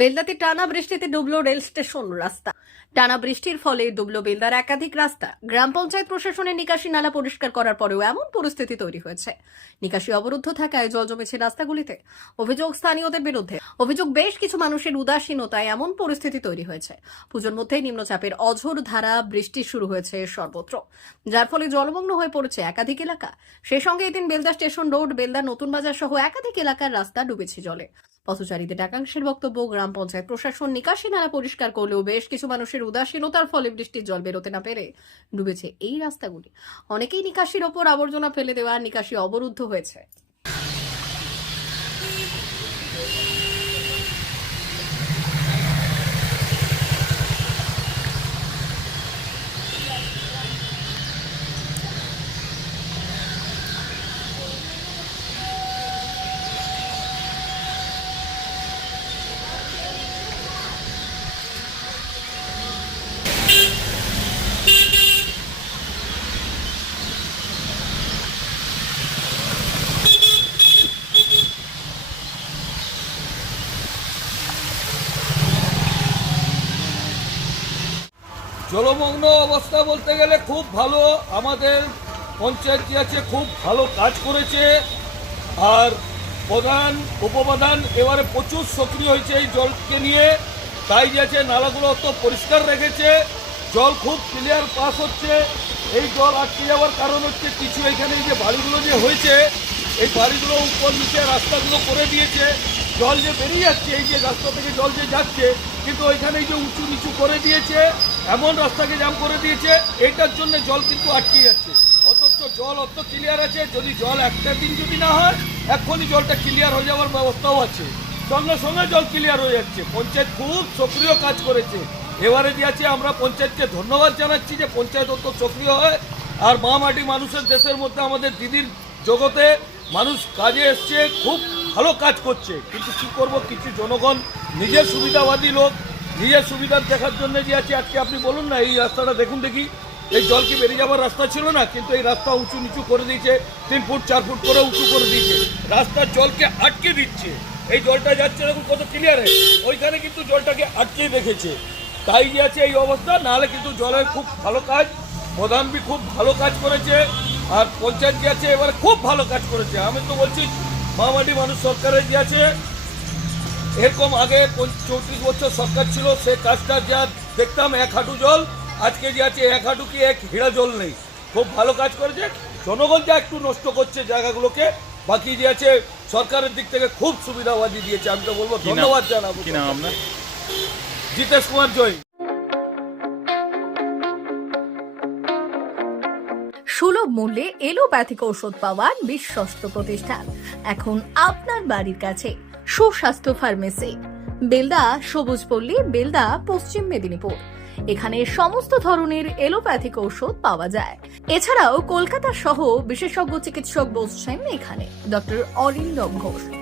বেলদাতে টানা বৃষ্টিতে ডুবলো rail station রাস্তা। টানা বৃষ্টির ফলে ডুবলো বেলদার একাধিক রাস্তা গ্রাম পঞ্চায়েত প্রশাসনের নিকাশি নালা পরিষ্কার করার পরেও এমন পরিস্থিতি তৈরি হয়েছে। নিকাশি অবরুদ্ধ থাকায় জল জমেছে রাস্তাগুলিতে। অভিযোগ স্থানীয়দের বিরুদ্ধে। অভিযোগ বেশ কিছু মানুষের উদাসীনতায় এমন পরিস্থিতি তৈরি হয়েছে। পুজোর মধ্যেই নিম্নচাপের অঝোর ধারা বৃষ্টি শুরু হয়েছে সর্বত্র, যার ফলে জলমগ্ন হয়ে পড়েছে একাধিক এলাকা। সেই সঙ্গে এদিন বেলদা স্টেশন রোড, বেলদা নতুন বাজার সহ একাধিক এলাকার রাস্তা ডুবেছে জলে। পথচারীদের একাংশের বক্তব্য, গ্রাম পঞ্চায়েত প্রশাসন নিকাশি নালা পরিষ্কার করলেও বেশ কিছু মানুষের উদাসীনতার ফলে বৃষ্টির জল বেরোতে না পেরে ডুবেছে এই রাস্তাগুলি। অনেকেই নিকাশির ওপর আবর্জনা ফেলে দেওয়ার নিকাশি অবরুদ্ধ হয়েছে। জলমগ্ন অবস্থা বলতে গেলে খুব ভালো। আমাদের পঞ্চায়েত আছে, খুব ভালো কাজ করেছে। আর প্রধান, উপপ্রধান এবারে প্রচুর সক্রিয় হয়েছে এই জলকে নিয়ে। তাই যে আছে, নালাগুলো অত পরিষ্কার রেখেছে। জল খুব ক্লিয়ার পাস হচ্ছে। এই জল আটকে যাওয়ার কারণ হচ্ছে কিছু এখানে যে বাড়িগুলো যে হয়েছে, এই বাড়িগুলো উপর নিচে রাস্তাগুলো করে দিয়েছে। জল যে বেরিয়ে যাচ্ছে, এই যে রাস্তা থেকে জল যে যাচ্ছে, কিন্তু ওইখানে যে উঁচু নিচু করে দিয়েছে। এমন রাস্তাকে জাম করে দিয়েছে এটার জন্য জল কিন্তু আটকে যাচ্ছে। অথচ জল অত ক্লিয়ার আছে, যদি জল একটা দিন যদি না হয় এখনই জলটা ক্লিয়ার হয়ে যাওয়ার ব্যবস্থাও আছে। সঙ্গে সঙ্গে জল ক্লিয়ার হয়ে যাচ্ছে। পঞ্চায়েত খুব সক্রিয় কাজ করেছে। এবারে দিয়েছে আমরা পঞ্চায়েতকে ধন্যবাদ জানাচ্ছি যে পঞ্চায়েত অত সক্রিয় হয়। আর মা মাটি মানুষের দেশের মধ্যে আমাদের দিদির জগতে মানুষ কাজে এসছে, খুব ভালো কাজ করছে। কিন্তু কি করব? কিছু জনগণ নিজের সুবিধাবাদী লোক নিজের সুবিধার দেখার জন্য যে আছে, আজকে আপনি বলুন না, এই রাস্তাটা দেখুন দেখি। এই জল কি বেরিয়ে যাওয়ার রাস্তা ছিল না? কিন্তু এই রাস্তা উঁচু নিচু করে দিয়েছে, তিন ফুট, চার ফুট করে উঁচু করে দিয়েছে। রাস্তার জলকে আটকে দিচ্ছে। এই জলটা যাচ্ছে, দেখুন কত ক্লিয়ারে ওইখানে কিন্তু জলটাকে আটকে রেখেছে। তাই যে আছে এই অবস্থা, নাহলে কিন্তু জলের খুব ভালো কাজ, প্রধান বি খুব ভালো কাজ করেছে, আর পঞ্চায়েত যে আছে, এবারে খুব ভালো কাজ করেছে। আমি তো বলছি, মামাটি মানুষ সরকারের যে আছে এরকম আগে চৌত্রিশ বছর সরকার ছিল সে কাজটা যা দেখতাম এক হাঁটু জল আজকে যে আছে এক হাঁটু কি এক হিড়া জল নেই। খুব ভালো কাজ করেছে জনগণ যা একটু নষ্ট করছে জায়গাগুলোকে বাকি যে আছে সরকারের দিক থেকে খুব সুবিধাবাদী দিয়েছে আমি তো বলব ধন্যবাদ জানাব কি নাম আপনার? জিতেশ কুমার জয় সুলভ মূল্যে এলোপ্যাথিক ঔষধ পাওয়ার বিশ্বস্ত প্রতিষ্ঠান। এখন আপনার বাড়ির কাছে। সুস্বাস্থ্য ফার্মেসি। বেলদা, সবুজ পল্লী, বেলদা, পশ্চিম মেদিনীপুর। এখানে সমস্ত ধরনের এলোপ্যাথিক ঔষধ পাওয়া যায়। এছাড়াও কলকাতা সহ বিশেষজ্ঞ চিকিৎসক বসছেন এখানে। ডক্টর অরিন্দম ঘোষ।